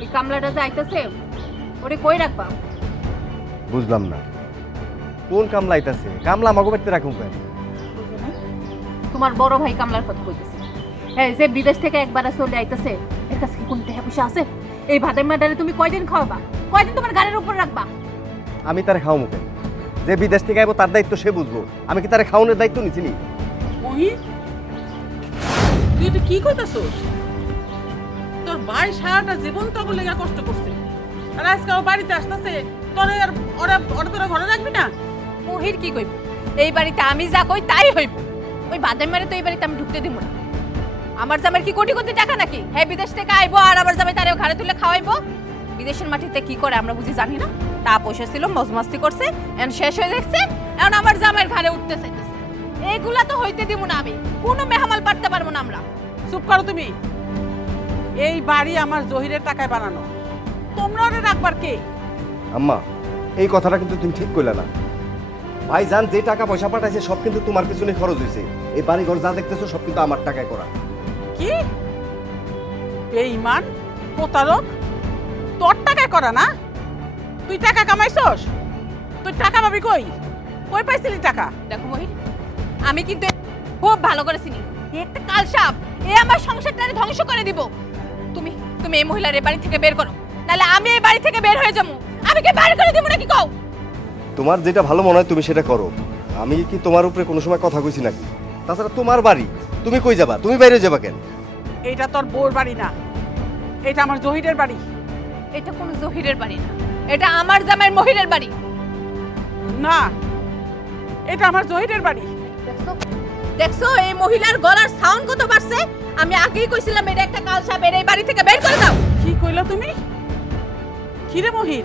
ওই কামলাটা যে আইতাছে ওরে কই রাখবা? বুঝলাম না কোন কামলা আইতাছে? কামলা আমাকে বাড়িতে রাখুন কেন? বুঝো না? তোমার বড় ভাই কামলার কথা কইতেছে। হ্যাঁ, যে বিদেশ থেকে একবার চলে আইতাছে, এর কাছে কি কোন টাকা পয়সা আছে? এই ভাতের ম্যাডারে তুমি কয়দিন খাওয়াবা? কয়দিন তোমার গাড়ির উপর রাখবা? আমি তারে খাওয়াবো কেন? যে বিদেশ থেকে আইবো তার দায়িত্ব সে বুঝবো। আমি কি তারে খাওয়ানোর দায়িত্ব নিছি নি? মহিত তুই এটা কি কইতাছস? তোর ভাই সারাটা জীবন তো লেগা কষ্ট করছে, আর আজকে ও বাড়িতে আসতেছে, তোরে আর ওরা ওরা তোরা ঘরে রাখবি না? মহির কি কইব? এই বাড়িতে আমি যা কই তাই হইব। ওই ভাতের ম্যাডারে তো এই বাড়িতে আমি ঢুকতে দিব না। আমার জামাইয়ের কি কোটি কোটি টাকা নাকি? হ্যাঁ, বিদেশ থেকে আইবো আর আমার জামাই তারে ঘরে তুলে খাওয়াইবো? বিদেশের মাটিতে কি করে আমরা বুঝি জানি না? তা পয়সা ছিল, মজমস্তি করছে, এখন শেষ হয়ে যাচ্ছে, এখন আমার জামাইয়ের ঘরে উঠতে চাইতেছে। এগুলা তো হইতে দিব না আমি। কোনো মেহমাল পারতে পারবো না আমরা। চুপ করো তুমি। এই বাড়ি আমার জহিরের টাকায় বানানো, তোমরা ওরে রাখবার কে? আম্মা এই কথাটা কিন্তু তুমি ঠিক কইলা না। ভাইজান যে টাকা পয়সা পাঠাইছে সব কিন্তু তোমার পিছনে খরচ হয়েছে। এই বাড়ি ঘর যা দেখতেছো সব কিন্তু আমার টাকায় করা। কি বেঈমান, প্রতারক! তোর টাকায় করা না? তুই টাকা কামাইছস? তুই টাকা পাবি কই? কই পাইছিলি টাকা? দেখো মহির, আমি কিন্তু খুব ভালো করে চিনি। এ একটা কালসাপ, এ আমার সংসারটারে ধ্বংস করে দিব। তুমি তুমি এই মহিলার এই বাড়ি থেকে বের করো, নাহলে আমি এই বাড়ি থেকে বের হয়ে যাবো। আমি কি বাইরে করে দিব নাকি কও? তোমার যেটা ভালো মনে হয় তুমি সেটা করো। আমি কি তোমার উপরে কোনো সময় কথা কইছি নাকি? তাছাড়া তোমার বাড়ি, তুমি কই যাবা? তুমি বাইরে যাবা কেন? এইটা তোর বউর বাড়ি না, এটা আমার জহিরের বাড়ি। এটা কোনো জহিরের বাড়ি না, এটা আমার জামাইয়ের মহিরের বাড়ি। না, এটা আমার জহিরের বাড়ি। দেখছো দেখছো এই মহিলার গলার সাউন্ড কত বাড়ছে? আমি আগেই কইছিলাম এটা একটা কালসাপ, এর এই বাড়ি থেকে বের করে দাও। কি কইলা তুমি? কিরে মহির,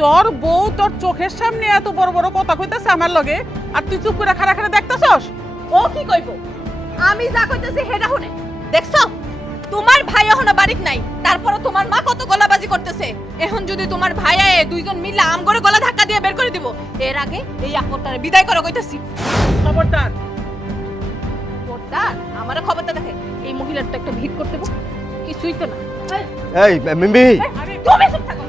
তোর বউ তোর চোখের সামনে এত বড় বড় কথা কইতাছে আমার লগে, আর তুই চুপ করে খাড়া খাড়া দেখতাছস? ও কি কইব? আমি যা কইতাছি হেডা শুনে। দেখছো তোমার ভাই এখনো বাড়িতে নাই, তারপরে তোমার মা কত গলাবাজি করতেছে। এখন যদি তোমার ভাই আয়ে দুইজন মিলে আম করে গলা ধাক্কা দিয়ে বের করে দিব। এর আগে এই আপদটারে বিদায় করো কইতাছি। খবরদার! খবরদার! আমারে খবরটা দেখে এই মহিলার তো একটা ভিড় করতে গো। কিছুই তো না। এই মিম্বি, আরে তুমি চুপ থাকো।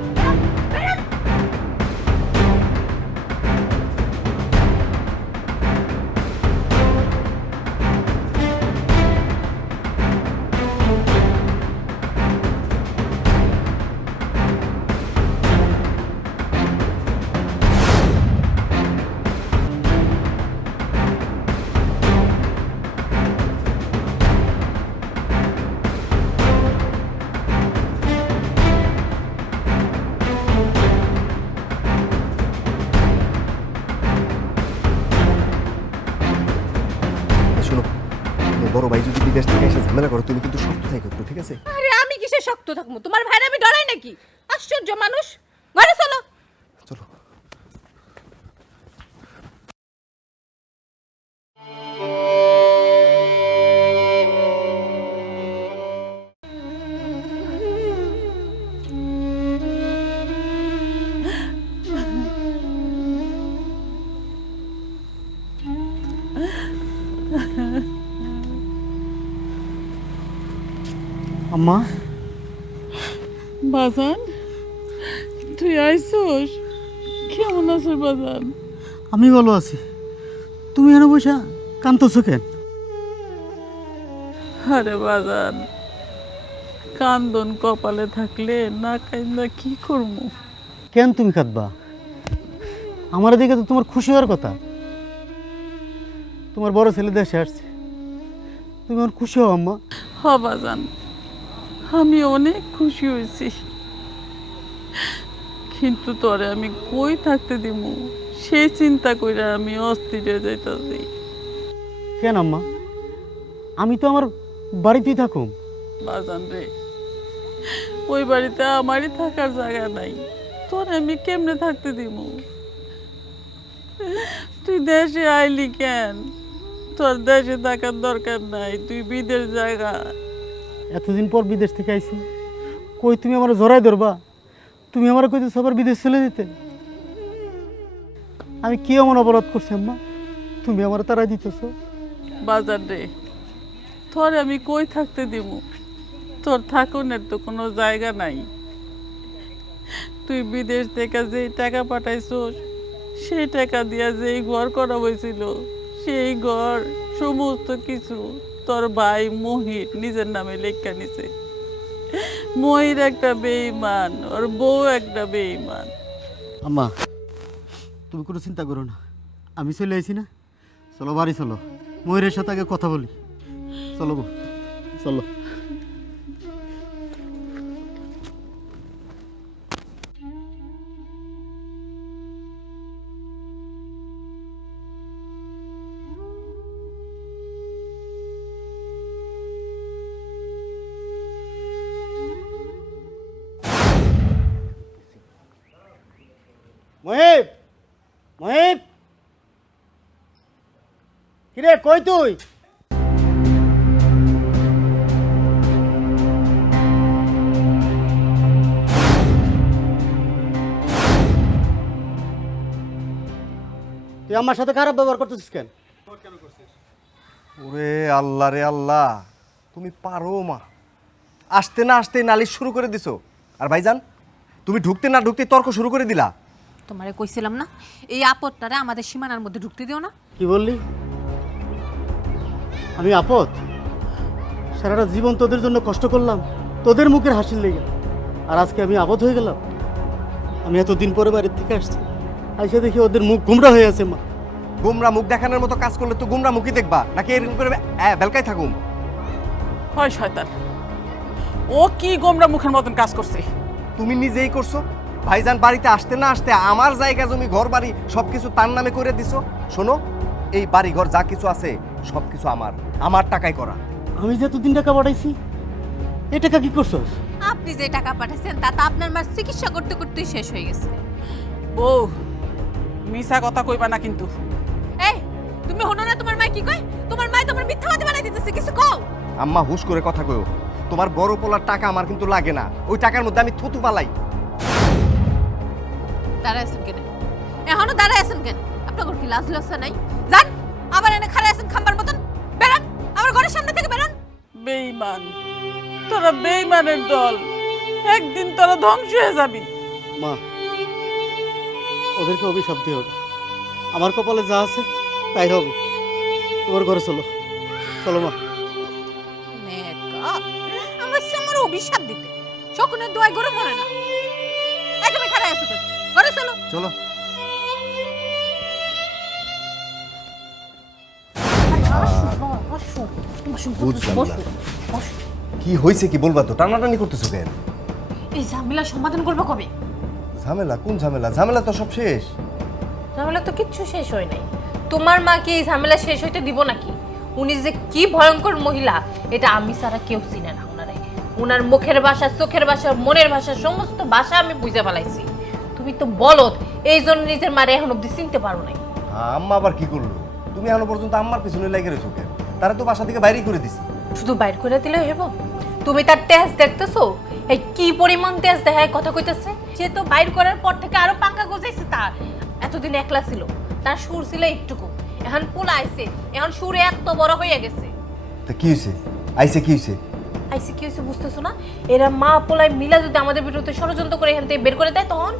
শোনো, বড় ভাই যদি বিদেশ থেকে এসে ঝামেলা করো তুমি কিন্তু শক্ত থাকো একটু, ঠিক আছে? আরে আমি কিসে শক্ত থাকবো? তোমার ভাইরা আমি ডরাই নাকি? আশ্চর্য মানুষ। ঘরে চলো। চলো। আম্মা, বাজান, তুই আইছস? কেমন আছিস বাজান? আমি ভালো আছি। তুমি এনে বসা কান্দছো কেন? আরে বাজান, কান্দন কপালে থাকলে না কান্দা কি করবো? কেন তুমি কাঁদবা? আমার দিকে তো তোমার খুশি হওয়ার কথা। তোমার বড় ছেলে দেশে আসছে, তুমি আমার খুশি হও আম্মা। হ বাজান, আমি অনেক খুশি হয়েছি, কিন্তু তোরে আমি কই থাকতে দিব সেই চিন্তা কইরা আমি অস্থির হয়ে যাইতাছি। কেন আম্মা? আমি তো আমার বাড়িতেই থাকুম। বাজান রে, ওই বাড়িতে আমারই থাকার জায়গা নাই, তোরে আমি কেমনে থাকতে দিব? তুই দেশে আইলি কেন? তোর দেশে থাকার দরকার নাই, তুই বিদেশ জায়গা। এতদিন পর বিদেশ থেকে আইছি, কই তুমি আমার জড়াই ধরবা? তুমি আমার কইতে সবার বিদেশ চলে যেতে? আমি কি এমন অপরাধ করছি আম্মা, তুমি আমার তারা দিতেছো? বাজার রে, তোরে আমি কই থাকতে দিব? তোর থাকুনের তো কোনো জায়গা নাই। তুই বিদেশ থেকে যেই টাকা পাঠাইছোস সেই টাকা দিয়া যেই ঘর করা হয়েছিল সেই ঘর সমস্ত কিছু তোর ভাই মহির নিজের নামে লেখা নিছে। মহির একটা বেঈমান, ওর বউ একটা বেঈমান। আম্মা তুমি কোনো চিন্তা করো না, আমি চলে আইছি না, চলো বাড়ি চলো, ময়ূরের সাথে আগে কথা বলি। চলো গো, চলো। মহিব, মহিব, কিরে কই তুই? তুই আমার সাথে খারাপ ব্যবহার করতেছিস কেন? ওরে আল্লাহ রে আল্লাহ, তুমি পারো মা। আসতে না আসতে নালিশ শুরু করে দিছো। আর ভাইজান, তুমি ঢুকতে না ঢুকতে তর্ক শুরু করে দিলা। তোমারে কইছিলাম না এই আপদটারে আমাদের সীমানার মধ্যে ঢুকতে দিও না। কি বললি? আমি আপদ? সারাটা জীবন তোদের জন্য কষ্ট করলাম, তোদের মুখের হাসির লেগে, আর আজকে আমি আপদ হয়ে গেলাম? আমি এতদিন পরে বাড়ির থেকে আসছি, আইসা দেখি ওদের মুখ গুমরা হয়ে আছে। মা, গুমরা মুখ দেখানোর মতো কাজ করলে তো গুমরা মুখই দেখবা, নাকি এরকম করে বেলকাই থাকুম? হয় শয়তান, ও কি গোমরা মুখের মতন কাজ করছে? তুমি নিজেই করছো। ভাইজান বাড়িতে আসতে না আসতে আমার জায়গা জমি ঘর বাড়ি সবকিছু তার নামে করে দিছো। শোনো, এই বাড়ি ঘর যা কিছু আছে সবকিছু আমার টাকায় করা। আমি যে এতদিন টাকা পাঠাইছি, এ টাকা কি করছস? আপনি যে টাকা পাঠাইছেন তা তো আপনার মার চিকিৎসা করতে করতেই শেষ হয়ে গেছে। বউ, মিছা কথা কইবা না কিন্তু। এই তুমি হনো না তোমার মা কি কয়? তোমার মা তোমার মিথ্যাবাদী বানাই দিতেছে, কিছু কও। আম্মা হুশ করে কথা কয়ো। তোমার বড় পোলার টাকা আমার কিন্তু লাগে না, ওই টাকার মধ্যে আমি থুতু পালাই। দাঁড়ায় আছেন কেন? এখনো দাঁড়ায় আছেন কেন? আপনার কি লাজ লজ্জা নাই? যান, আবার এনে খাড়ায় আছেন খাম্বার মতন। বেরান, আমার ঘরের সামনে থেকে বেরান। বেঈমান, তোরা বেঈমানের দল, একদিন তোরা ধ্বংস হয়ে যাবি। মা, ওদেরকে অভিশাপ দিও না, আমার কপালে যা আছে তাই হবে। তোমার ঘরে চলো, চলো মা। আমার সামনে অভিশাপ দিতে শকুনের দোয়ায় গরম মরে না। একদমই খাড়ায় আছো কেন? ঘরে চলো। চলো। বুঝলাম না। কি হয়েছে কি বলবা তো? টানাটানি করতেছো কেন? এই ঝামেলা সমাধান করবো কবে? ঝামেলা? কোন ঝামেলা? ঝামেলা তো সব শেষ। ঝামেলা তো কিচ্ছু শেষ হয় নাই। তোমার মা কি এই ঝামেলা শেষ হইতে দিব নাকি? উনি যে কি ভয়ঙ্কর মহিলা এটা আমি ছাড়া কেউ চিনে না উনারে। উনার মুখের ভাষা, চোখের ভাষা, মনের ভাষা, সমস্ত ভাষা আমি বুঝে ফেলাইছি। তুমি তো বলদ, এই জন্য নিজের মারে এখন অব্দি চিনতে পারো নাই। আম্মা আবার কি করলো? তুমি এখনো পর্যন্ত আম্মার পিছনে লেগে রয়েছো কেন? তারা তো বাসা থেকে বাইরেই করে দিছি। শুধু বাইর করে দিলে হইব? তুমি তার তেজ দেখতেছো? এই কি পরিমাণ তেজ দেখায় কথা কইতেছে। সে তো বাইর করার পর থেকে আরো পাঙ্কা গজাইছে। তার এতদিন একলা ছিল, তার সুর ছিল একটুকু, এখন পোলা আইছে, এখন সুর এত বড় হয়ে গেছে। তা কি হয়েছে? আইছে কি হয়েছে? আইছে কি হয়েছে বুঝতেছো না? এরা মা পোলায় মিলা যদি আমাদের বিরুদ্ধে ষড়যন্ত্র করে এখান থেকে বের করে দেয় তখন?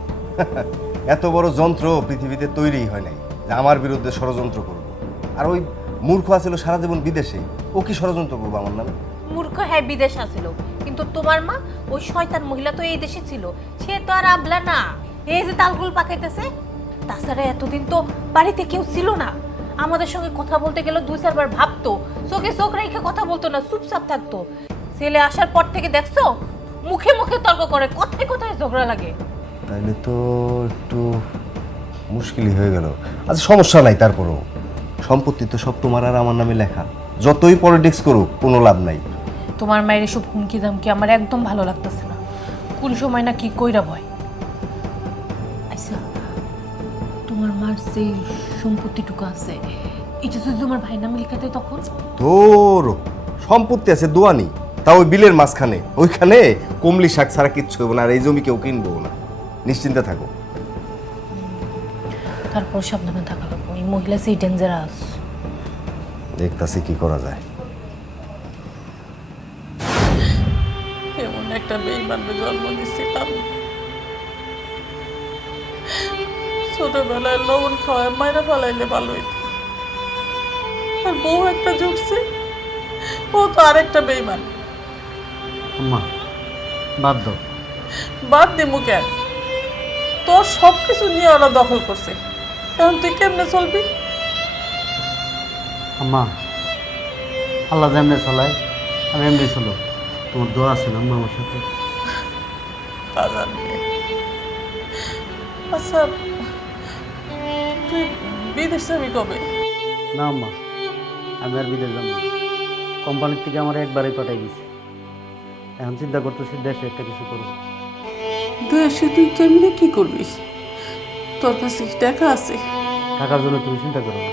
এত বড় যন্ত্র পৃথিবীতে তৈরিই হয় নাই যে আমার বিরুদ্ধে ষড়যন্ত্র করবো। আর ওই মূর্খ আছিল সারা জীবন বিদেশে, ও কি ষড়যন্ত্র করবো আমার নামে? মূর্খ হ্যাঁ বিদেশ আছিল, কিন্তু তোমার মা ওই শয়তান মহিলা তো এই দেশে ছিল, সে তো আর আবলা না। এই যে তালগুল পাকাইতেছে, তাছাড়া এতদিন তো বাড়িতে কেউ ছিল না, আমাদের সঙ্গে কথা বলতে গেলে দুই চারবার ভাবতো, চোখে চোখ রেখে কথা বলতো না, চুপচাপ থাকতো। ছেলে আসার পর থেকে দেখছো মুখে মুখে তর্ক করে, কথায় কথায় ঝগড়া লাগে। তাইলে তো একটু মুশকিলই হয়ে গেল। আচ্ছা সমস্যা নাই, তারপরও সম্পত্তি তো সব তোমার আর আমার নামে লেখা, যতই পলিটিক্স করুক কোনো লাভ নাই। তোমার মায়ের এসব হুমকি দামকি আমার একদম ভালো লাগতেছে না। কোন সময় না কি কইরা ভয়। আচ্ছা তোমার মার যে সম্পত্তিটুকু আছে এটা যদি তোমার ভাইয়ের নামে লেখা দেয় তখন? তোর সম্পত্তি আছে দোয়ানি, তা ওই বিলের মাঝখানে, ওইখানে কমলি শাক ছাড়া কিচ্ছু হইব না, আর এই জমি কেউ কিনবো না, নিশ্চিন্তে থাকো। তারপর সাবধানে থাকা লাগবে, এই মহিলা সেই ডেঞ্জারাস। দেখতাছি কি করা যায়। একটা বেঈমানের জন্ম দিছিলাম। ছোটবেলায় লবণ খাওয়ায় মাইরা ফেলাইলে ভালো হইতো। আর বউ একটা জুটছে, ও তো আরেকটা বেঈমান। আম্মা বাদ দাও। বাদ দিমু কেন? তোর সব কিছু নিয়ে ওরা দখল করছে, এখন তুই কেমনে চলবি? আম্মা আল্লাহ যেমনি চলায় আমি এমনি চলো। তোমার দোয়া আছে না আম্মা আমার সাথে? তা জানবি। আচ্ছা, তুই বিদেশ যাবি কবে? না আম্মা, আমি আর বিদেশ যাবো না। কোম্পানির থেকে আমার একবারই পাঠাই গেছি। এখন চিন্তা করতেছি দেশে একটা কিছু করবো। দেশে তুই কেমনে কি করবি? তোর কাছে কি টাকা আছে? টাকার জন্য তুমি চিন্তা করো না।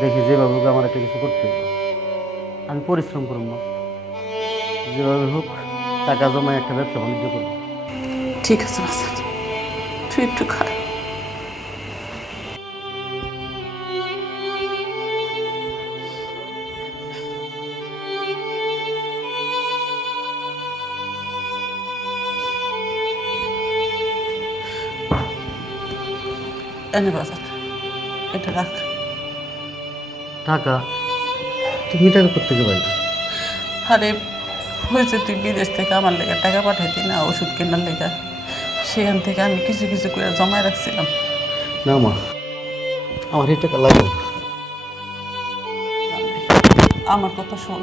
দেখি যেভাবে হোক আমার একটা কিছু করতে হবে। আমি পরিশ্রম করবো না, যেভাবে হোক টাকা জমায় একটা ব্যবসা বাণিজ্য করবো। ঠিক আছে বাসান, তুই একটু খা। এনে বাজার, এটা রাখ। টাকা? তুমি টাকা করতে পারবে? আরে হয়েছে, তুই বিদেশ থেকে আমার লেগে টাকা পাঠাইতি না ওষুধ কেনার লেগে, সেখান থেকে আমি কিছু কিছু করে জমায় রাখছিলাম। না মা, আমার এই টাকা লাগবে না। আমার কথা শোন,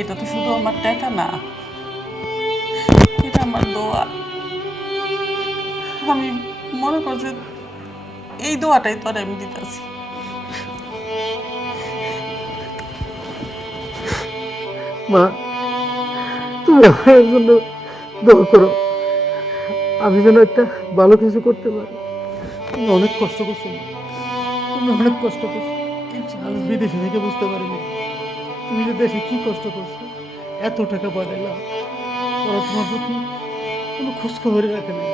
এটা তো শুধু আমার টাকা না, এটা আমার দোয়া। আমি মনে করছি এই দোয়াটাই তোর আমি দিতেছি। মা, তুমি আমার জন্য দোয়া করো, আমি যেন একটা ভালো কিছু করতে পারি। তুমি অনেক কষ্ট করছো মা, তুমি অনেক কষ্ট করছো। আমি বিদেশে থেকে বুঝতে পারিনি তুমি যে দেশে কি কষ্ট করছো। এত টাকা পাঠাইলাম, ওরা তোমার প্রতি কোনো খোঁজখবরই রাখে না।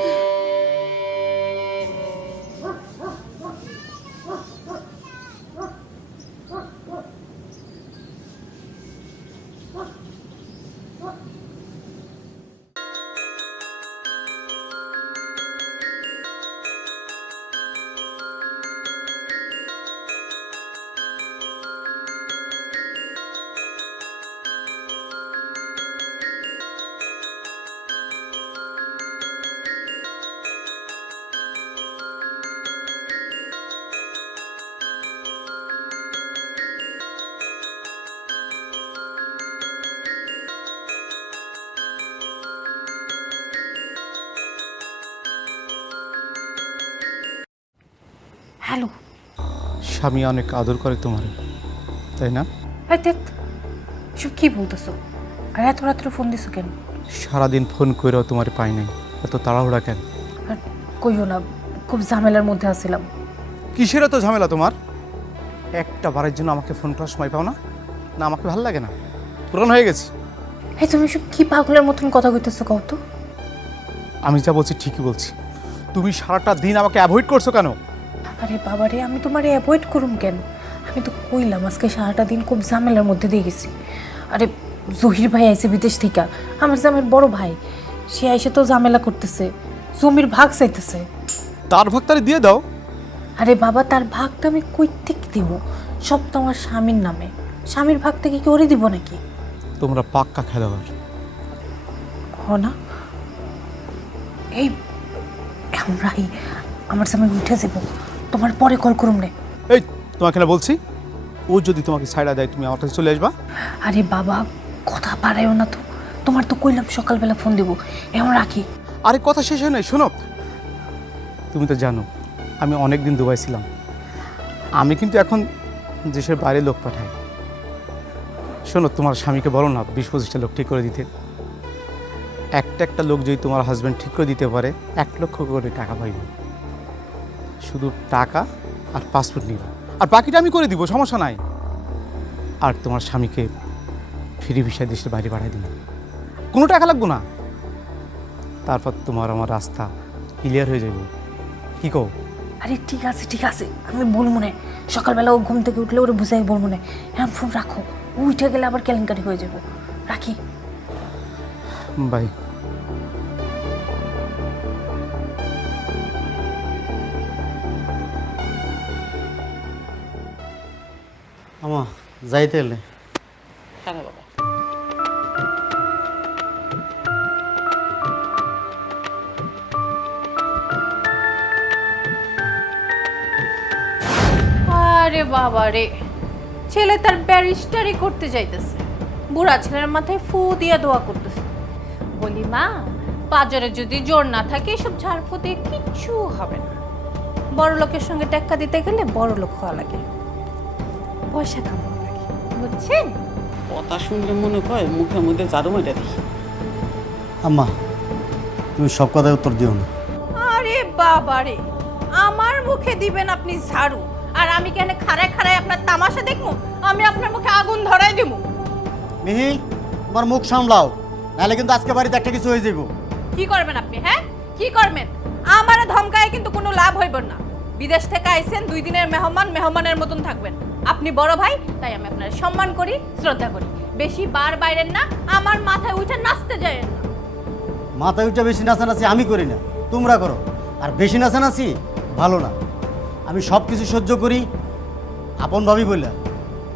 হ্যালো, স্বামী অনেক আদর করে তোমার, তাই না? সব কি বলতেছো? আর এত রাত্রে ফোন দিছো কেন? সারাদিন ফোন করেও তোমার পাই নাই, এত তাড়াহুড়া কেন? আর কইও না, খুব ঝামেলার মধ্যে আছিলাম। কিসের এত ঝামেলা তোমার? একটা বারের জন্য আমাকে ফোন করার সময় পাও না? না আমাকে ভালো লাগে না, পুরান হয়ে গেছি। এই তুমি সব কি পাগলের মতন কথা কইতেছো কও তো? আমি যা বলছি ঠিকই বলছি। তুমি সারাটা দিন আমাকে অ্যাভয়েড করছো কেন? আরে বাবারে, আমি তোমারে অ্যাভয়েড করুম কেন? আমি তো কইলাম আজকে সারাটা দিন খুব ঝামেলার মধ্যে দিয়ে গেছি। আরে জহির ভাই আইছে বিদেশ থেকে, আমার যে আমার বড় ভাই, সে আইসে তো ঝামেলা করতেছে, জমির ভাগ চাইতেছে। তার ভাগটারে দিয়ে দাও। আরে বাবা, তার ভাগটা আমি কই থেকে দিব? সব তো আমার স্বামীর নামে, স্বামীর ভাগ থেকে কি ওরে দিব নাকি? তোমরা পাক্কা খেলোয়াড়। হ না, এই আমরাই আমার সামনে উঠে যাবো, তোমার পরে কল করুম রে। এই তোমাকে না বলছি, ও যদি তোমাকে ছাইড়া দেয় তুমি আমার কাছে চলে আসবা। আরে বাবা, কথা পারেও না তো, তোমার তো কইলাম সকালবেলা ফোন দেবো, এখন রাখি। আরে কথা শেষ হয় নাই, শোনো। তুমি তো জানো আমি অনেক দিন দুবাই ছিলাম, আমি কিন্তু এখন দেশের বাইরে লোক পাঠাই। শোনো, তোমার স্বামীকে বলো না 20-25টা লোক ঠিক করে দিতে। একটা লোক যদি তোমার হাজব্যান্ড ঠিক করে দিতে পারে 1 লক্ষ করে টাকা পাইব। শুধু টাকা আর পাসপোর্ট নিব, আর বাকিটা আমি করে দিব, সমস্যা নাই। আর তোমার স্বামীকে ফ্রি ভিসায় দেশের বাইরে পাঠিয়ে দিন, কোনো টাকা লাগবো না। তারপর তোমার আমার রাস্তা ক্লিয়ার হয়ে যাবে। কি কও? আরে ঠিক আছে ঠিক আছে, আমি বলবো না, সকালবেলা ও ঘুম থেকে উঠলে ওরে বুঝাই বলবো না। এখন ফোন রাখো, ও উঠে গেলে আবার কেলেঙ্কারি হয়ে যাবো, রাখি। বাই। আমা যাইতে এলে হ্যাঁ বাবা। আরে বাবা রে, ছেলে তার ব্যারিস্টারি করতে যাইতেছে, বুড়া ছেলের মাথায় ফু দিয়া দোয়া করতেছে। বলি মা, বাজারে যদি জোর না থাকে এসব ঝাড়ফু দিয়ে কিচ্ছু হবে না। বড় লোকের সঙ্গে টেক্কা দিতে গেলে বড় লোক হওয়া লাগে, পয়সা কামানো লাগে, বুঝছেন? কথা শুনলে মনে হয় মুখের মধ্যে জাদু মেটা দিই। আম্মা তুমি সব কথায় উত্তর দিও না। আরে বাবা রে, আমার মুখে দিবেন আপনি ঝাড়ু, আর আমি কেন খাড়ায় খাড়ায় আপনার তামাশা দেখবো? আমি আপনার মুখে আগুন ধরাই দেব। মিহি তোমার মুখ সামলাও, নাহলে কিন্তু আজকে বাড়িতে একটা কিছু হয়ে যাবো। কি করবেন আপনি? হ্যাঁ, কি করবেন? আমারে ধমকায় কিন্তু কোনো লাভ হইব না। বিদেশ থেকে আইছেন, 2 দিনের মেহমান, মেহমানের মতন থাকবেন। আপনি বড় ভাই, তাই আমি আপনার সম্মান করি, শ্রদ্ধা করি। বেশি বার বাইরেন না, আমার মাথায় উঠে নাচতে যায়েন না। মাথায় উঠে বেশি নাচানাচি আমি করি না, তোমরা করো। আর বেশি নাচানাচি ভালো না। আমি সব কিছু সহ্য করি আপন ভাবি বললে।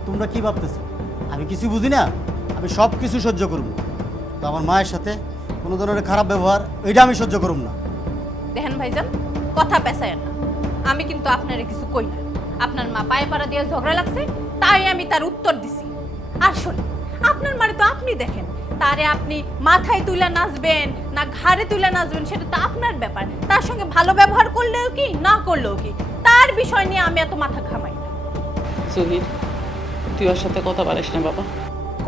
তোমরা কি ভাবতেছো আমি কিছু বুঝি না? আমি সব কিছু সহ্য করব, তো আমার মায়ের সাথে কোনো ধরনের খারাপ ব্যবহার এটা আমি সহ্য করব না। দেখেন ভাইজান, কথা পেছায়েন না। আমি কিন্তু আপনারে কিছু কই না। আপনার মা পায়ে পাড়া দিয়ে ঝগড়া লাগছে, তাই আমি তার উত্তর দিছি। আর শোনেন, আপনার মারে তো আপনি দেখেন, তারে আপনি মাথায় তুলে নাচবেন না ঘাড়ে তুলে নাচবেন সেটা তো আপনার ব্যাপার। তার সঙ্গে ভালো ব্যবহার করলেও কি, না করলেও কি, তার বিষয় নিয়ে আমি এত মাথা ঘামাই না। জহির, তুই ওর সাথে কথা পারিস না বাবা।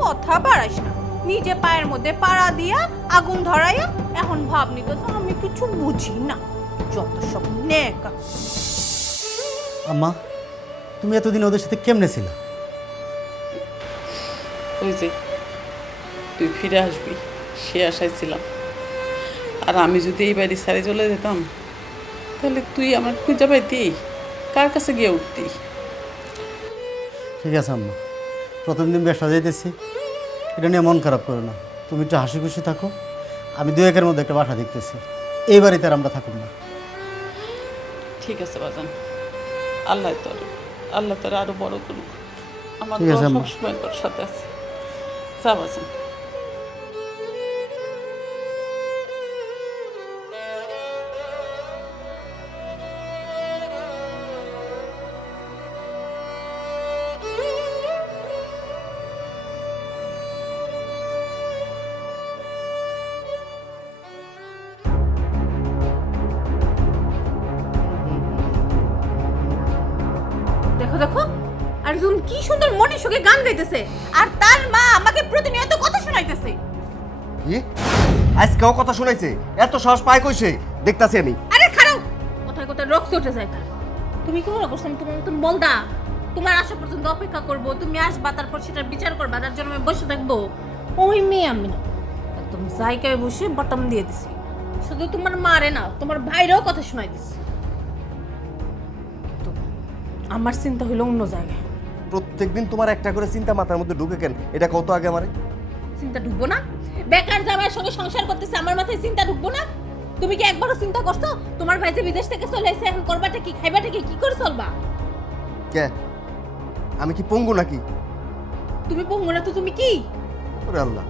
কথা বাড়াইস না, নিজে পায়ের মধ্যে পাড়া দিয়া আগুন ধরাইয়া এখন ভাব নিতেছ আমি কিছু বুঝি না। যত সব নেকা। আম্মা তুমি এতদিন ওদের সাথে কেমনে ছিলা? ওই যে তুই ফিরে আসবি সে আশায় ছিলাম। আর আমি যদি এই বাড়ি সারে চলে যেতাম, তাহলে তুই আমার খুঁজে পাইতি, কার কাছে গিয়ে উঠতি? ঠিক আছে আম্মা, প্রথম দিন ব্যবসা যাইতেছি, এটা নিয়ে মন খারাপ করো না। তুমি একটু হাসি খুশি থাকো। আমি 2-1 মধ্যে একটা বাসা দেখতেছি, এই বাড়িতে আর আমরা থাকুন না। ঠিক আছে বাজান, আল্লাহ তোর আরো বড় করুক। আমার ঠিক আছে, দোয়া আম্মা। সবসময় তোর সাথে আছে। যা বাজান। দেখো দেখো, আরেকজন কি সুন্দর মনের সুখে গান গাইতেছে, আর তার মা আমাকে প্রতিনিয়ত কথা শোনাইতেছে। কি আজকেও কথা শুনাইছে? এত সাহস পায় কইছে? দেখতাছি আমি। আরে খারাপ, কোথায় কোথায় রক্ত উঠে যায় তার। তুমি কি মনে করছো আমি তোমার মতন বলদা? তোমার আসা পর্যন্ত অপেক্ষা করব, তুমি আসবা, তারপর সেটা বিচার করবা, তার জন্য আমি বসে থাকবো? ওই মেয়ে আমি না, একদম জায়গায় বসে বটম দিয়ে দিছি। শুধু তোমার মারে না, তোমার ভাইরাও কথা শোনাই দিছি। কিন্তু আমার চিন্তা হইলো অন্য জায়গায়। প্রত্যেকদিন তোমার একটা করে চিন্তা মাথার মধ্যে ঢুকে কেন? এটা কত আগে আমারে চিন্তা ঢুকবো না? বেকার জামাইয়ের সঙ্গে সংসার করতেছে, আমার মাথায় চিন্তা ঢুকবো না? তুমি কি একবারও চিন্তা করছো তোমার ভাই যে বিদেশ থেকে চলে এসে এখন করবাটা কি, খাইবাটা কি, কি করে চলবা? কে? আমি কি পঙ্গু নাকি? তুমি পঙ্গু না তো তুমি কি? ওরে আল্লাহ,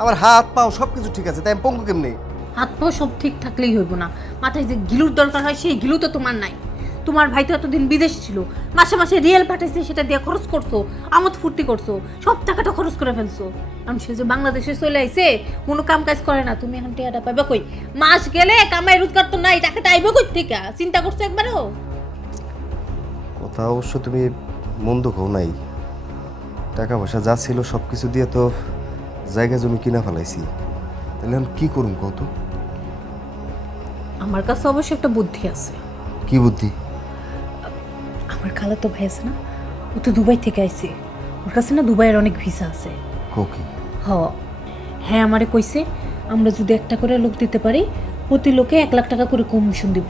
আমার হাত পাও সবকিছু ঠিক আছে, তাই আমি পঙ্গু কেমনে? হাত পাও সব ঠিক থাকলেই হইব না, মাথায় যে গিলুর দরকার হয় সেই গিলু তো তোমার নাই। তোমার ভাই তো এতদিন বিদেশ ছিল, মাসে মাসে রিয়েল পাঠাইছে, সেটা দিয়ে খরচ করছো, আমোদ ফুর্তি করছো, সব টাকাটা খরচ করে ফেলছো। এখন সে যে বাংলাদেশে চলে আইছে, কোনো কাম কাজ করে না, তুমি এখন টাকাটা পাবে কই? মাস গেলে কামাই রোজগার তো নাই, টাকাটা আইবে কই থেকে? চিন্তা করছো একবারও? কথা অবশ্য তুমি মন্দ কও নাই। টাকা পয়সা যা ছিল সব কিছু দিয়ে তো জায়গা জমি কিনা ফেলাইছি, তাহলে আমি কি করুম কত? আমার কাছে অবশ্য একটা বুদ্ধি আছে। কি বুদ্ধি? আমার খালাতো ভাই আছে না, ও তো দুবাই থেকে আইছে, ওর কাছে না দুবাইয়ের অনেক ভিসা আছে। কি? হ্যাঁ আমারে কইছে আমরা যদি একটা করে লোক দিতে পারি, প্রতি লোকে 1 লাখ টাকা করে কমিশন দিব।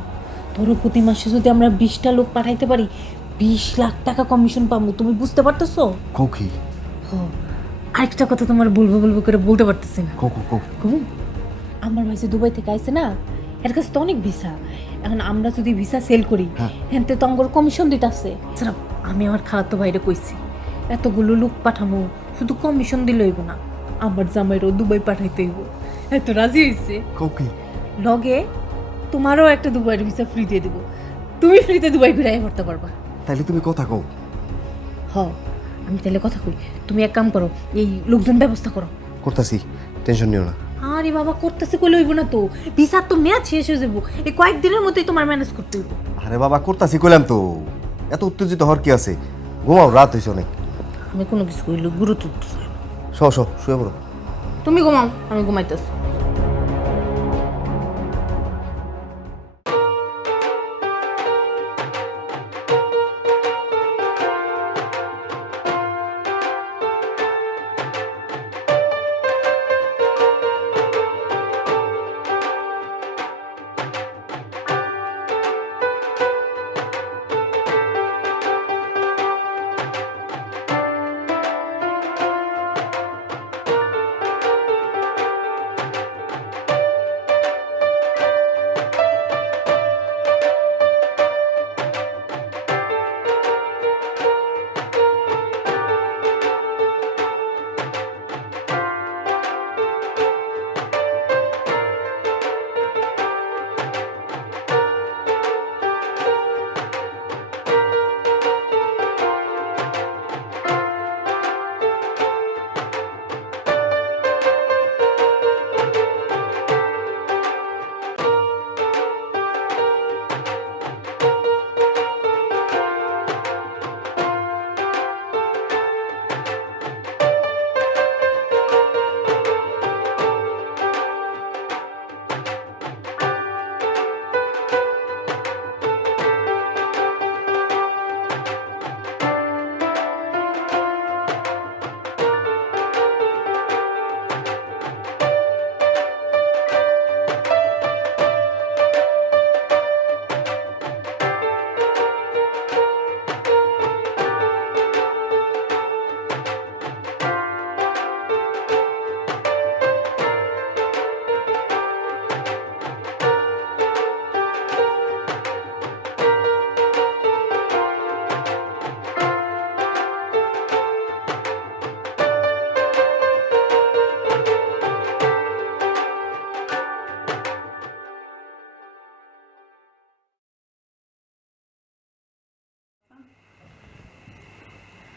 ধরো প্রতি মাসে যদি আমরা 20টা লোক পাঠাইতে পারি, 20 লাখ টাকা কমিশন পাবো। তুমি বুঝতে পারতেছো? কি? আরেকটা কথা তোমার বলবো বলবো করে বলতে পারতেছি না। কো কবু? আমার ভাই যে দুবাই থেকে আইছে না, এর কাছে তো অনেক ভিসা। এখন আমরা যদি ভিসা সেল করি, হ্যান্তে তো আমার কমিশন দিতেছে। আচ্ছা, আমি আমার খালাতো ভাইরে কইছি এতগুলো লোক পাঠামো, শুধু কমিশন দিলে হইব না, আমার জামাইরও দুবাই পাঠাইতে হইব। এত রাজি হইছে। কৌকি লগে তোমারও একটা দুবাইয়ের ভিসা ফ্রি দিয়ে দিব, তুমি ফ্রিতে দুবাই ঘুরে করতে পারবা। তাইলে তুমি কথা কও। হ, আমি তাহলে কথা কই, তুমি এক কাম করো, এই লোকজন ব্যবস্থা করো। করতাছি, টেনশন নিও না। আরে বাবা, করতেছে কইলে হইব না তো, ভিসার তো মেয়াদ শেষ হয়ে যাবো, এই কয়েকদিনের মধ্যেই তোমার ম্যানেজ করতে হইব। আরে বাবা করতাছি কইলাম তো, এত উত্তেজিত হওয়ার কি আছে? ঘুমাও, রাত হয়েছে অনেক। আমি কোনো কিছু কইলে গুরুত্ব দিতেছি না। শুয়ে পড়ো। তুমি ঘুমাও, আমি ঘুমাইতেছি।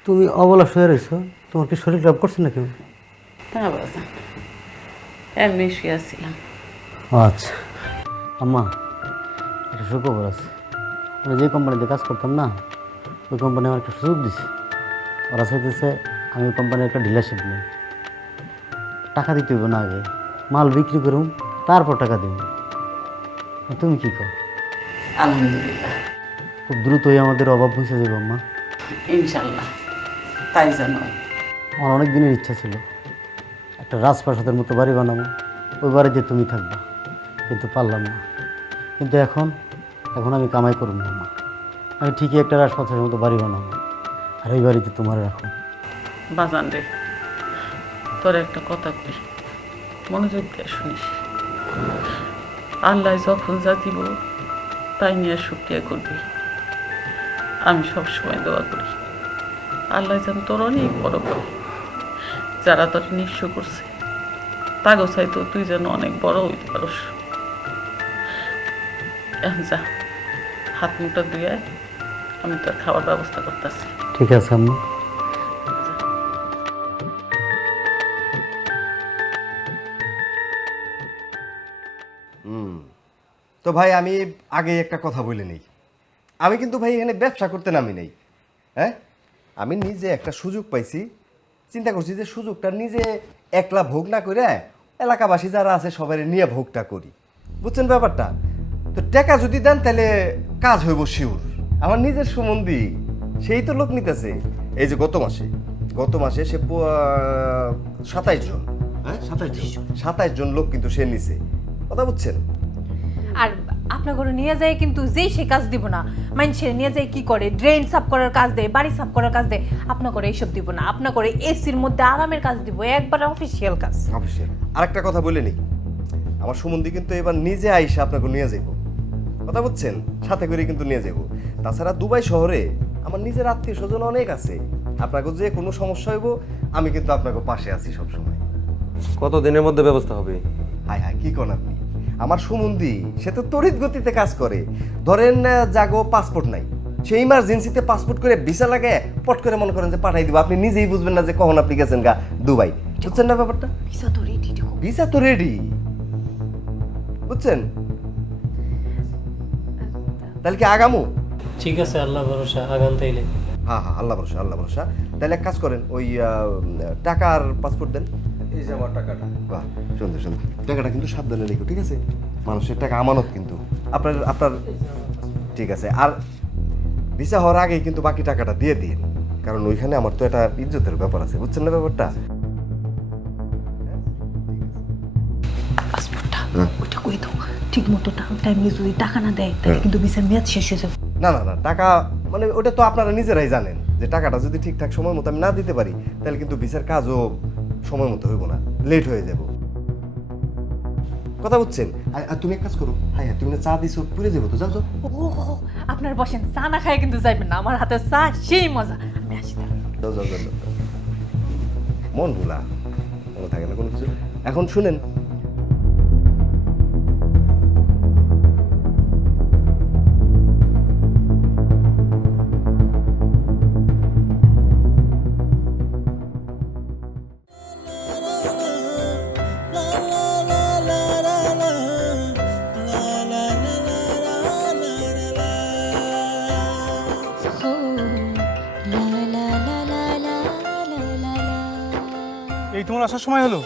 তুমি অবলা শুয়ে রয়েছো, তোমার কি শরীর খারাপ করছে নাকি? না বাবা, এমনি শুয়েছিলাম। আচ্ছা আম্মা, একটা সুখবর আছে। আমি যে কোম্পানিতে কাজ করতাম না, ওই কোম্পানি আমার একটা সুযোগ দিছে। ওরা চাইতেছে আমি ওই কোম্পানির একটা ডিলারশিপ নিই। টাকা দিতে হইব না, আগে মাল বিক্রি করুন, তারপর টাকা দিব। তুমি কি কর? আলহামদুলিল্লাহ, খুব দ্রুতই আমাদের অভাব মুছে যাবে আম্মা। ইনশাল্লাহ তাই জানো। আমার অনেক দিনের ইচ্ছা ছিল একটা রাজপ্রাসাদের মতো বাড়ি বানাবো, ওই বাড়িতে তুমি থাকবা, কিন্তু পারলাম না। কিন্তু এখন আমি কামাই করব না মা, আমি ঠিকই একটা রাজপ্রাসাদের মতো বাড়ি বানাবো, আর ওই বাড়িতে তোমার রাখো। বাজান রে, তোর একটা কথা কই, মনোযোগ দিয়ে শুনিস। আল্লাহ যখন যা দিব তাই নিয়ে শুকরিয়া করবি। আমি সবসময় দোয়া করি আল্লাহ যেন তোর অনেক বড় করে। যারা তোর নিঃস্ব করছে তাগো চাইতো তুই যেন অনেক বড় হইতে পারস। এখন যা, হাত মুখটা ধুয়ে আমি তোর খাওয়ার ব্যবস্থা করতেছি। ঠিক আছে আম্মা। তো ভাই আমি আগে একটা কথা বলে নেই, আমি কিন্তু ভাই এখানে ব্যবসা করতে নামি নেই। হ্যাঁ, আমি নিজে একটা সুযোগ পাইছি, চিন্তা করছি যে সুযোগটা নিজে একলা ভোগ না করে এলাকাবাসী যারা আছে সবাই নিয়ে ভোগটা করি। বুঝছেন ব্যাপারটা? তো টাকা যদি দেন তাহলে কাজ হইব শিওর। আমার নিজের সম্বন্ধী সেই তো লোক নিতেছে। এই যে গত মাসে সে 27 জন, হ্যাঁ 27 জন লোক কিন্তু সে নিছে। কথা বুঝছেন? আর আপনার ঘরে নিয়ে যায় কিন্তু যেই সে কাজ দিব না, মানুষের নিয়ে যায় কি করে, ড্রেন সাফ করার কাজ দেয়, বাড়ি সাফ করার কাজ দেয়। আপনার ঘরে এইসব দিব না, আপনার ঘরে এসির মধ্যে আরামের কাজ দিব, একবার অফিসিয়াল কাজ। অফিসিয়াল। আরেকটা কথা বলে নেই, আমার সুমন্দি কিন্তু এবার নিজে আইসা আপনাকে নিয়ে যাবো, কথা বুঝছেন, সাথে করে কিন্তু নিয়ে যাবো। তাছাড়া দুবাই শহরে আমার নিজের আত্মীয় স্বজন অনেক আছে, আপনাকে যে কোনো সমস্যা হইব আমি কিন্তু আপনাকে পাশে আছি সবসময়। কত দিনের মধ্যে ব্যবস্থা হবে? হাই হাই কি করেন আপনি, আমার সুমন্দি সে তো তড়িৎ গতিতে কাজ করে। ধরেন জাগো পাসপোর্ট নাই, সেই ইমার্জেন্সিতে পাসপোর্ট করে ভিসা লাগে পট করে মনে করেন যে পাঠাই দিব, আপনি নিজেই বুঝবেন না যে কখন আপনি গেছেন গা দুবাই, বুঝছেন না ব্যাপারটা? ভিসা তো রেডি, বুঝছেন? তাহলে কি আগামো? ঠিক আছে, আল্লাহ ভরসা, আগান তাইলে। হ্যাঁ হ্যাঁ, আল্লাহ ভরসা, আল্লাহ ভরসা। তাহলে এক কাজ করেন, ওই টাকা আর পাসপোর্ট দেন। এই যে আমার টাকাটা। বাহ, সুন্দর সুন্দর। টাকাটা কিন্তু সাবধানে রেখো, ঠিক আছে? মানুষের টাকা আমানত কিন্তু। আপনার আপনার ঠিক আছে। আর ভিসা হওয়ার আগেই কিন্তু বাকি টাকাটা দিয়ে দিন, কারণ ওইখানে আমার তো একটা ইজ্জতের ব্যাপার আছে, বুঝছেন না ব্যাপারটা? পাসপোর্টটা ওইটা কই দাও, ঠিক মতো টাইমে যদি টাকা না দেয় তাহলে কিন্তু ভিসার মেয়াদ শেষ হয়ে যাবে। না না না, টাকা মানে ওটা তো আপনারা নিজেরাই জানেন যে টাকাটা যদি ঠিকঠাক সময় মতো আমি না দিতে পারি তাহলে কিন্তু ভিসার কাজও সময় মতো হইব না, লেট হয়ে যাব, কথা বুঝছেন? আর তুমি এক কাজ করো, হ্যাঁ তুমি না চা দিছো, পুরে যাবো তো, যাও যাও। ও আপনার বসেন, চা না খায় কিন্তু যাইবেন না, আমার হাতে চা সেই মজা। আমি আসি তাহলে। যাও যাও যাও যাও। মন ভুলা মনে থাকে না কোনো কিছু। এখন শুনেন, এই তোমার আসার সময় হলো?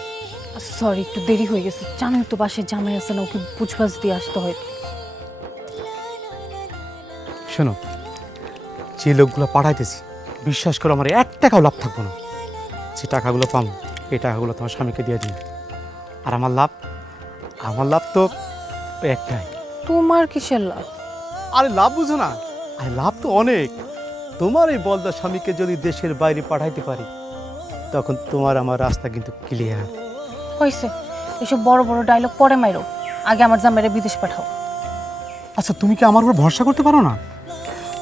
সরি, একটু দেরি হয়ে গেছে, জানোই তো বাসায় জামাই আছে না, ওকে বুঝবাজ দিয়ে আসতে হয়। শোনো, যে লোকগুলো পাঠাইতেছি বিশ্বাস করো আমার 1 টাকাও লাভ থাকবো না। যে টাকাগুলো পাবো এই টাকাগুলো তোমার স্বামীকে দিয়ে দিই। আর আমার লাভ তো একটাই। তোমার কিসের লাভ? আরে লাভ বুঝো না? আরে লাভ তো অনেক। তোমার এই বলদা স্বামীকে যদি দেশের বাইরে পাঠাইতে পারি তখন তোমার আমার রাস্তা কিন্তু ক্লিয়ার। হয়েছে, এসব বড় বড় ডায়লগ পরে মাইরো, আগে আমার জামাইরে বিদেশ পাঠাও। আচ্ছা তুমি কি আমার উপর ভরসা করতে পারো না?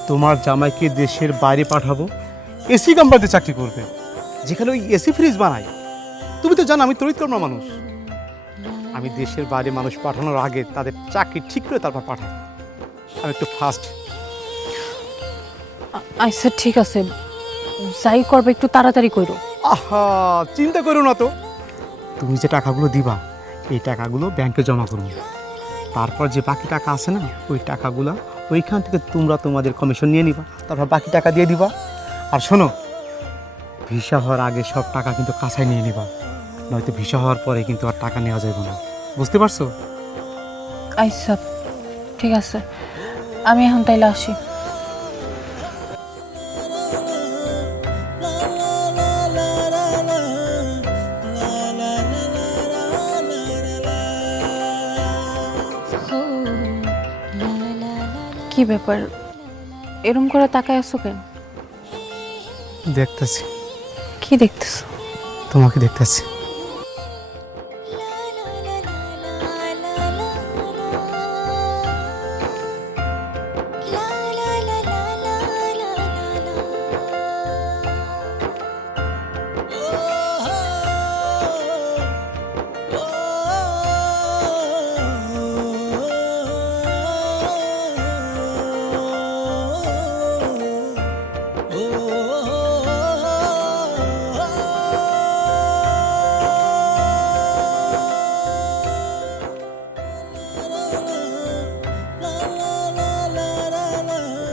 তোমার জামাইকে দেশের বাইরে পাঠাবো, এসি কোম্পানিতে চাকরি করবে, যেখানে ওই এসি ফ্রিজ বানায়। তুমি তো জানো আমি তড়িৎকর্মা মানুষ। আমি দেশের বাইরে মানুষ পাঠানোর আগে তাদের চাকরি ঠিক করে তারপর পাঠাই। আমি একটু ফাস্ট। আচ্ছা ঠিক আছে, যাই করবে একটু তাড়াতাড়ি কইরো। আহা চিন্তা করো না তো, তুমি যে টাকাগুলো দিবা এই টাকাগুলো ব্যাংকে জমা করবো, তারপর যে বাকি টাকা আছে না ওই টাকাগুলো ওইখান থেকে তোমরা তোমাদের কমিশন নিয়ে নিবা, তারপর বাকি টাকা দিয়ে দিবা। আর শোনো, ভিসা হওয়ার আগে সব টাকা কিন্তু কাছায় নিয়ে নিবা, নয়তো ভিসা হওয়ার পরে কিন্তু আর টাকা নেওয়া যাবে না, বুঝতে পারছো? আচ্ছা ঠিক আছে, আমি এখন তাইলে আসি। কি ব্যাপার, এরম করে তাকায় আছো কেন? দেখতেছি। কি দেখতেছো? তোমাকে দেখতেছি।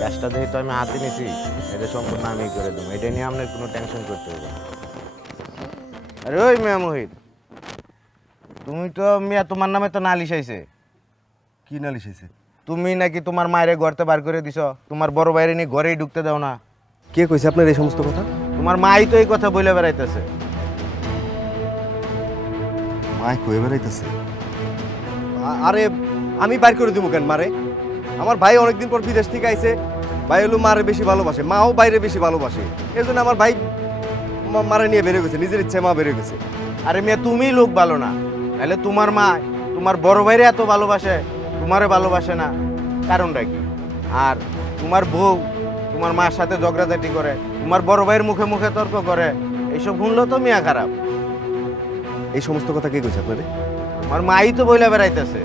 কাজটা যেহেতু আমি হাতে নিয়েছি এটা সম্পূর্ণ আমি করে দেবো, এটা নিয়ে আপনার কোনো টেনশন করতে হবে না। আরে ওই মিয়া মোহিত, তুমি তো মিয়া তোমার নামে তো নালিশ আইছে। কি নালিশ হয়েছে? তুমি নাকি তোমার মায়ের ঘরতে বার করে দিছ, তোমার বড় বাইরে নিয়ে ঘরেই ঢুকতে দাও না। কে কইছে আপনার এই সমস্ত কথা? তোমার মাই তো এই কথা বলে বেড়াইতেছে। মায় কয়ে বেড়াইতেছে? আরে আমি বাইর করে দিব কেন মারে? আমার ভাই অনেকদিন পর বিদেশ থেকে আইছে, ভাই হলো মারে বেশি ভালোবাসে, মাও বাইরে বেশি ভালোবাসে, এর জন্য আমার ভাই মারে নিয়ে বেরিয়ে গেছে, নিজের ইচ্ছে মা বেরিয়ে গেছে। আরে মিয়া তুমি লোক ভালো না, তাহলে তোমার মা তোমার বড় ভাইরে এত ভালোবাসে, তোমারে ভালোবাসে না, কারণটা কি? আর তোমার বউ তোমার মার সাথে ঝগড়াঝাটি করে, তোমার বড় ভাইয়ের মুখে মুখে তর্ক করে, এইসব শুনলেও তো মিয়া খারাপ। এই সমস্ত কথা কে কইছে আপনাদের? তোমার মাই তো বইলা বেড়াইতেছে।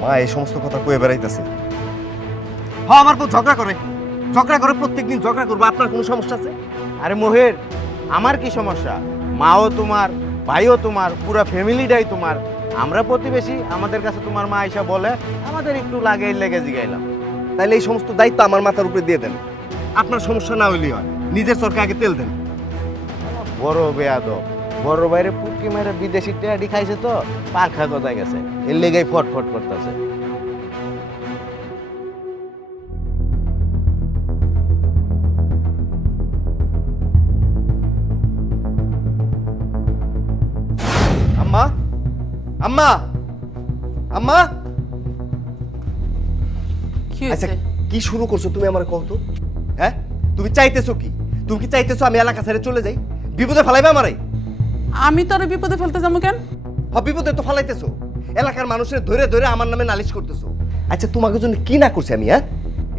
মা এই সমস্ত কথা কয়ে বেড়াইতেছে? হ্যাঁ, আমার বউ ঝগড়া করে প্রত্যেকদিন ঝগড়া করবো। আপনার কোনো সমস্যা আছে? আরে মহের, আমার কি সমস্যা? মাও তোমার, ভাইও তোমার, পুরা ফ্যামিলিটাই তোমার। আমরা প্রতিবেশী, আমাদের কাছে তোমার মা আইসা বলে, আমাদের একটু লেগে জিগাইলাম। তাইলে এই সমস্ত দায়িত্ব আমার মাথার উপরে দিয়ে দেন। আপনার সমস্যা না হইলেই হয়, নিজের চরকে আগে তেল দেন। বড় বেয়াদব, বড় বাইরে পুটকি মেরে বিদেশি টেয়াডি খাইছে তো পাখা গজায় গেছে, এর লেগেই ফটফট করতেছে। আম্মা, আম্মা, আম্মা। কি আচ্ছা, হয়েছে? কি শুরু করছো তুমি? আমার কও তো, হ্যাঁ? তুমি চাইতেছো কি? তুমি কি চাইতেছো আমি এলাকা ছেড়ে চলে যাই? বিপদে ফেলাইবে আমারে? আমি তোর বিপদে ফেলতে যাবো কেন? বিপদে তো ফেলাইতেছো, এলাকার মানুষের ধরে ধরে আমার নামে নালিশ করতেছো। আচ্ছা, তোমাকে জন্য কি না করছি আমি? হ্যাঁ,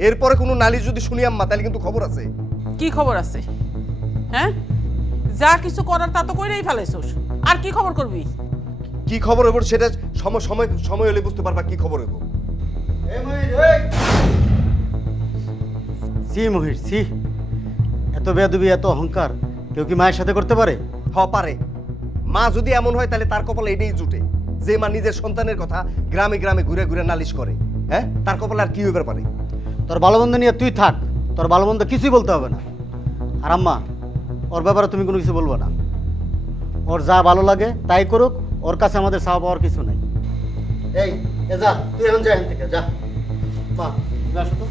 এরপরে কোনো নালিশ যদি শুনি আম্মা, তাহলে কিন্তু খবর আছে। কি খবর আছে? হ্যাঁ, যা কিছু করার তা তো কইরেই ফেলাইছস, আর কি খবর করবি? কি খবর হইব সেটা সময় সময় সময় হলে বুঝতে পারবা কি খবর হইব। সি মহির সি, এত বেয়াদবি, এত অহংকার কেউ কি মায়ের সাথে করতে পারে? পারে। মা যদি এমন হয় তাহলে তার কপালে এটাই জুটে যে মা নিজের সন্তানের কথা গ্রামে গ্রামে ঘুরে ঘুরে নালিশ করে। হ্যাঁ, তার কপালে আর কি হইবার পারে? তোর ভালো মন্দ নিয়ে তুই থাক, তোর ভালো মন্দ কিছুই বলতে হবে না। আর আম্মা, ওর ব্যাপারে তুমি কোনো কিছু বলবো না। ওর যা ভালো লাগে তাই করুক, ওর কাছে আমাদের চাওয়া পাওয়ার কিছু নাই। এই যা, তুই এখন যা এখান থেকে, যা। মা, তুমি আসো তো।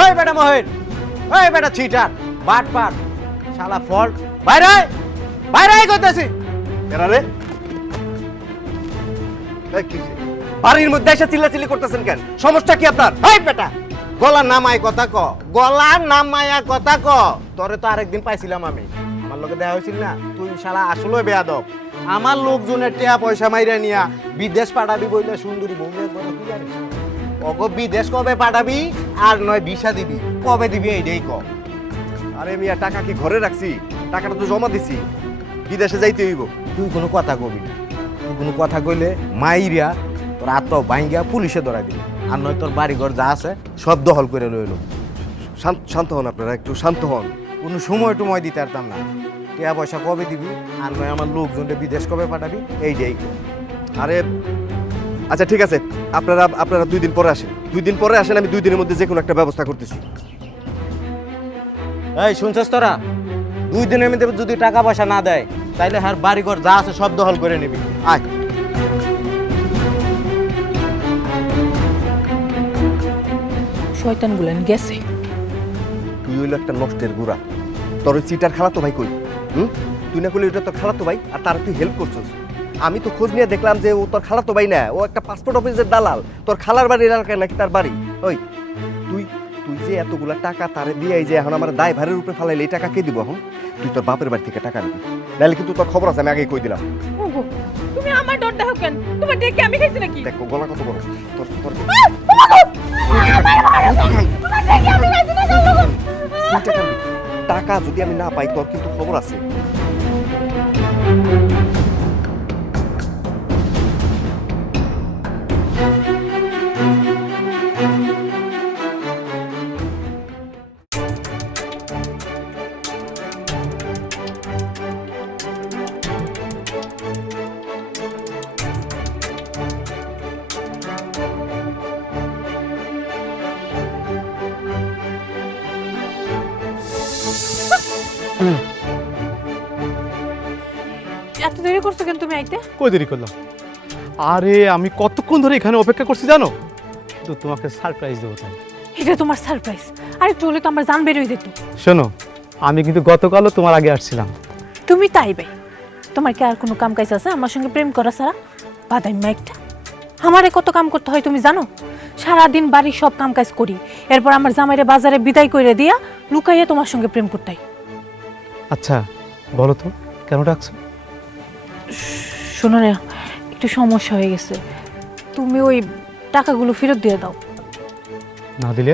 ওই বেটা মহের, ওই বেটা চিটার, বাট পাট, শালা ফল্ট, বাইরে বাইরে করতেছি। কেরা রে? এই কি হইছে? বাড়ির মধ্যে এসে চিল্লাচিল্লি করতেছেন কেন? সমস্যা কি আপনার? ওই বেটা, গলা নামায় কথা ক, গলা নামায়া কথা ক। তোরে তো আরেকদিন পাইছিলাম আমি, আমার লোকে দেখা হয়েছিল না? তুই শালা আসলে বেয়াদব। আমার লোকজনের টেয়া পয়সা মাইরা নিয়া বিদেশ পাঠাবি বইলে সুন্দরী বউ কি জানিস? ওগো বিদেশ কবে পাঠাবি আর নয় ভিসা দিবি, কবে দিবি এইটাই ক। আরে মিয়া, টাকা কি ঘরে রাখছি? টাকাটা তো জমা দিছি, বিদেশে যাইতে হইব। তুই কোনো কথা কবি না, তুই কোনো কথা কইলে মাইরিয়া তোর আত্ম বাইঙ্গা পুলিশে ধরাই দিবি, আর নয় তোর বাড়ি ঘর যা আছে সব দখল করে লইল। শান্ত হন আপনারা, একটু শান্ত হন। কোনো সময় টময় দিতে পারতাম না। টাকা পয়সা কবে দিবি আর নয় আমার লোকজনকে বিদেশ কবে পাঠাবি এইটাই কর। আরে আচ্ছা ঠিক আছে, আপনারা 2 দিন পরে আসেন। 2 দিন পরে আসেন, আমি 2 দিনের মধ্যে যে কোনো একটা ব্যবস্থা করতেছি। এই শুনছিস তোরা, 2 দিনের মধ্যে যদি টাকা পয়সা না দেয় তাইলে আর বাড়ি ঘর যা আছে সব দখল করে নিবি। আয়। শয়তান গুলেন গেছে। তুই হইলো একটা নষ্টের গুড়া। তোর ওই চিটার খালাতো ভাই কই? তুই না করলে ওটা তোর খালাতো ভাই, আর তার তুই হেল্প করছিস। আমি তো খোঁজ নিয়ে দেখলাম যে ও তোর খালাতো ভাই না, ও একটা পাসপোর্ট অফিসের দালাল। তোর খালার বাড়ির এলাকায় নাকি তার বাড়ি। ওই তুই তুই যে এতগুলা টাকা তারে দিয়ে যে এখন আমার দায় ভারের উপরে ফালাইলে এই টাকা কে দিব? এখন তুই তোর বাপের বাড়ি থেকে টাকা নিবি, নাহলে কিন্তু তোর খবর আছে, আমি আগেই কই দিলাম। ওগো, তুমি আমার ডর দেখো কেন? তোমার ডেকে আমি খাইছি নাকি? দেখো গলা কত বড় তোর তোর টাকা যদি আমি না পাই তোর কিন্তু খবর আছে। এত দেরি করছো কেন তুমি আইতে? কই দেরি করলাম? আরে আমি কতক্ষণ ধরে এখানে অপেক্ষা করছি জানো? তো তোমাকে সারপ্রাইজ দেবো তাই। এটা তোমার সারপ্রাইজ? আর একটু হলে তো আমার জান বের হয়ে যেত। শোনো, আমি কিন্তু গতকালও তোমার আগে আসছিলাম। তুমি তাই ভাই, তোমার কি আর কোনো কাম কাজ আছে আমার সঙ্গে প্রেম করা ছাড়া? বাদাই মাইকটা আমারে কত কাম করতে হয় তুমি জানো? সারাদিন বাড়ির সব কাম কাজ করি, এরপর আমার জামাইরে বাজারে বিদায় করে দিয়া লুকাইয়া তোমার সঙ্গে প্রেম করতাই। আচ্ছা বলো তো কেন ডাকছো? শোনো না, একটু সমস্যা হয়ে গেছে, তুমি ওই টাকাগুলো ফেরত দিয়ে দাও। না দিলে?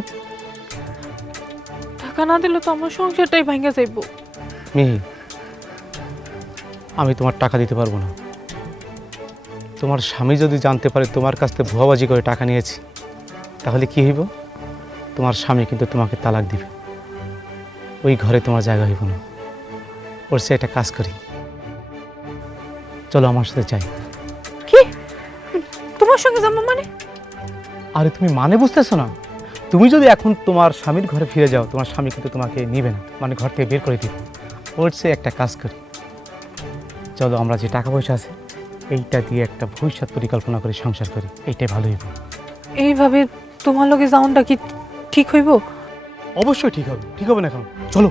টাকা না দিলে তো আমার সংসারটাই ভাঙা যাইব। মিহি, আমি তোমার টাকা দিতে পারবো না। তোমার স্বামী যদি জানতে পারে তোমার কাছ থেকে ভুয়াবাজি করে টাকা নিয়েছি, তাহলে কি হইব? তোমার স্বামী কিন্তু তোমাকে তালাক দিবে, ওই ঘরে তোমার জায়গা হইব না। ওর সে একটা কাজ করি, চলো আমার সাথে যাই। কি তোমার সঙ্গে যাবো মানে? আরে তুমি মানে বুঝতেছো না? তুমি যদি এখন তোমার স্বামীর ঘরে ফিরে যাও, তোমার স্বামী কিন্তু তোমাকে নিবে না, মানে ঘর থেকে বের করে দিবে। ওর সে একটা কাজ করি, চলো আমরা যে টাকা পয়সা আছে এইটা দিয়ে একটা ভবিষ্যৎ পরিকল্পনা করে সংসার করি, এইটাই ভালো হইব। এইভাবে তোমার লগে যাওয়াটা কি ঠিক হইব? অবশ্যই ঠিক হবে। ঠিক হবে না এখন? চলো।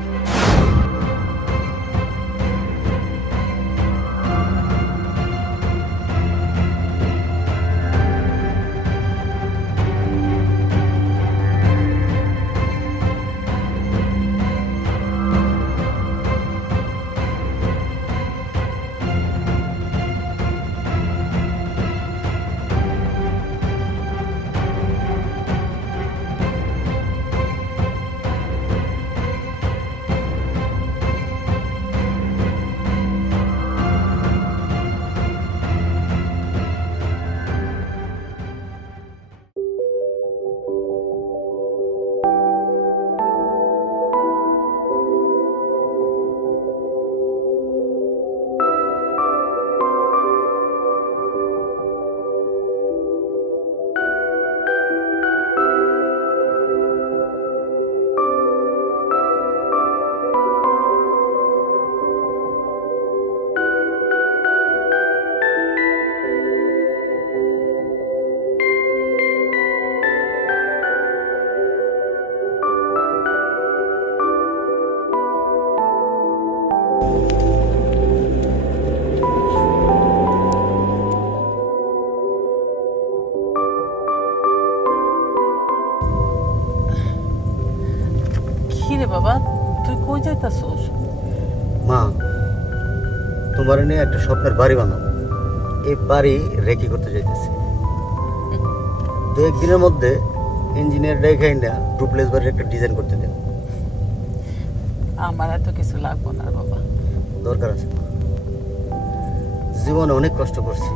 কি রে বাবা, তুই কই যাইতাছস? মা, তোমার নিয়ে একটা স্বপ্নের বাড়ি বানাবো। এই বাড়ি রেকি করতে যাইতেছি। দু একদিনের মধ্যে ইঞ্জিনিয়ার দেখাই না ডুপ্লেস বাড়ির একটা ডিজাইন করতে দেন। আমার এত কিছু লাগবো না বাবা। দরকার আছে মা, জীবনে অনেক কষ্ট করছি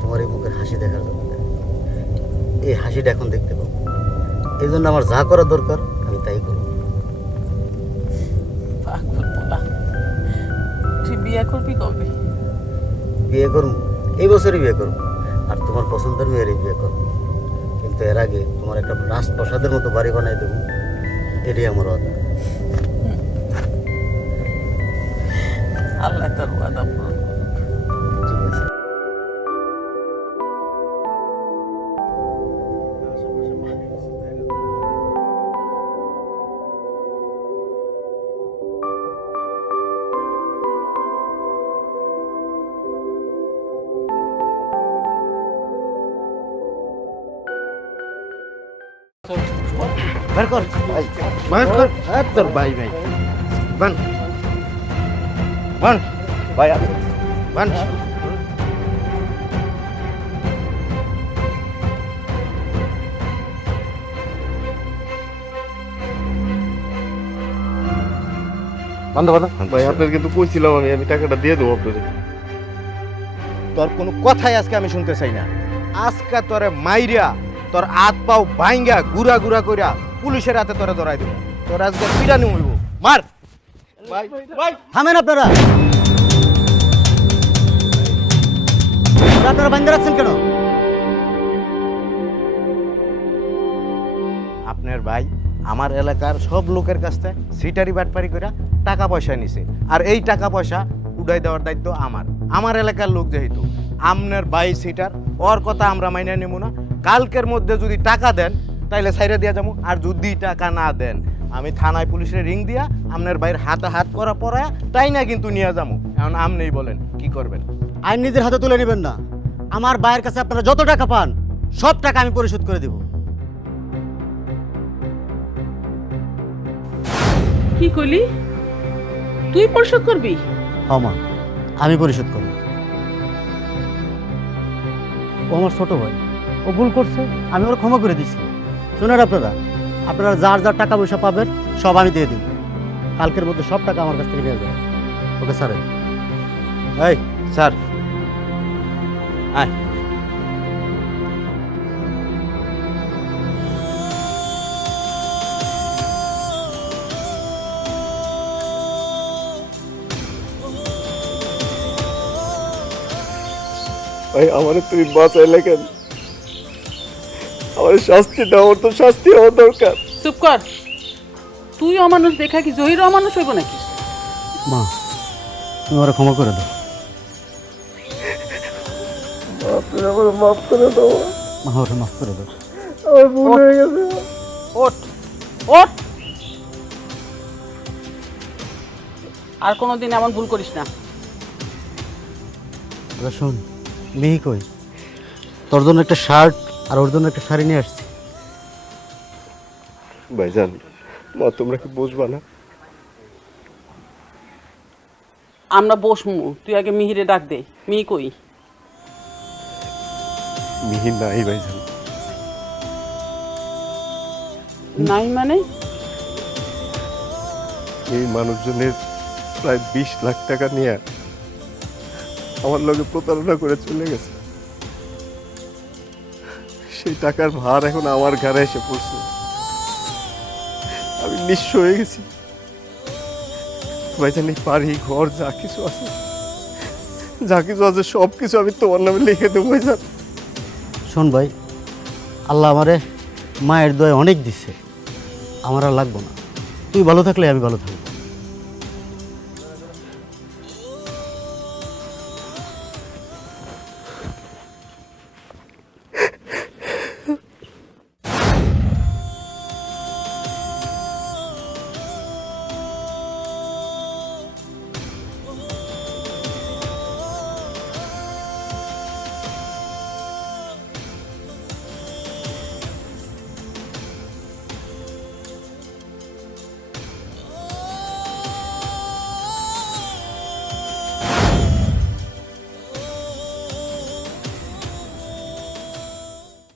তোমার এই মুখের হাসি দেখার জন্য। এই হাসিটা এখন দেখতে পাবো, এই জন্য আমার যা করা দরকার আমি তাই করবো। পাগল পোলা, তুই বিয়ে করবি কবে? বিয়ে করবো এই বছরই বিয়ে করবো, আর তোমার পছন্দের মেয়েরই বিয়ে করবো। কিন্তু এর আগে তোমার একটা রাজপ্রাসাদের মতো বাড়ি বানাই দেবো, এটাই আমার কথা। আল্লাহ তোর ওয়াদা পূরণ করুক। ঠিক আছে। বের কর ভাই, বের কর। হ্যাঁ তোর ভাই ভাই বান বান ভাই আমি বান। বান্ধব ভাই আপনার কিন্তু কইছিলাম আমি টাকাটা দিয়ে দেবো আপনাদের। তোর কোনো কথাই আজকে আমি শুনতে চাই না। আজকে তোরে মাইরা তোর হাত পাও ভাঙ্গা গুড়া গুড়া কইরা পুলিশের হাতে তোরে ধরাই দেবো। তোর আজকে পিটানি হইব। মার ভাই ভাই। থামেন আপনারা, আপনারা বান্ধে রাখছেন কেন? আপনার ভাই আমার এলাকার সব লোকের কাছ থেকে সিটারি বাটপারি করে টাকা পয়সা নিছে, আর এই টাকা পয়সা উড়াই দেওয়ার দায়িত্ব আমার। আমার এলাকার লোক যেহেতু আপনার ভাই সিটার, ওর কথা আমরা মাইনে নেব না। কালকের মধ্যে যদি টাকা দেন তাইলে সাইরে দিয়া যাবো, আর যদি টাকা না দেন আমি থানায় পুলিশের রিং দিয়া আপনার ভাইয়ের হাতে হাত করা পড়ায় তাই না কিন্তু নিয়ে যাবো। এখন আপনিই বলেন কি করবেন? আইন নিজের হাতে তুলে নেবেন না। আমার ভাইয়ের কাছে আপনারা যত টাকা পান সব টাকা আমি পরিশোধ করে দেব। কি কইলি? তুই পরিশোধ করবি? হ্যাঁ মা, আমি পরিশোধ করব। ও আমার ছোট ভাই, ও ভুল করছে, আমি ওরা ক্ষমা করে দিছি। শোনেন আপনারা যার যার টাকা পয়সা পাবেন সব আমি দিয়ে দিব। কালকের মধ্যে সব টাকা আমার কাছ থেকে নিয়ে যাবে। Okay sir. এই স্যার আয়। ভাই আমারে তুমি বাঁচাইলে কেন? আমার শাস্তি দাও, ওর তো শাস্তি হওয়া দরকার। চুপ কর। তুই অমানুষ দেখা কি জহির অমানুষ হইব নাকি? মা, তুমি ওরা ক্ষমা করে দাও। আপনি আমার মাফ করে দাও। মা, ওরা মাফ করে দাও। আমার ভুল হয়ে গেছে। ওঠ ওঠ, আর কোনোদিন এমন ভুল করিস না। আচ্ছা শোন, মিহি কই? তোর জন্য একটা শার্ট আর ওর জন্য একটা শাড়ি নিয়ে আসছি। ভাইজান, মা তোমরা কি বুঝবা না? আমরা বসমু, তুই আগে মিহিরে ডাক দে। মিহি কই? মিহি নাই ভাইজান। নাই মানে? এই মানুষজনের প্রায় 20 লাখ টাকা নিয়ে আমার লগে প্রতারণা করে চলে গেছে। সেই টাকার ভার এখন আমার ঘরে এসে পড়ছে। আমি নিঃস্ব হয়ে গেছি ভাইজান। এই বাড়ি ঘর যা কিছু আছে সব কিছু আমি তোমার নামে লিখে দেবো ভাইজান। শোন ভাই, আল্লাহ আমারে মায়ের দয়া অনেক দিচ্ছে, আমার আর লাগবো না। তুই ভালো থাকলে আমি ভালো থাকবো।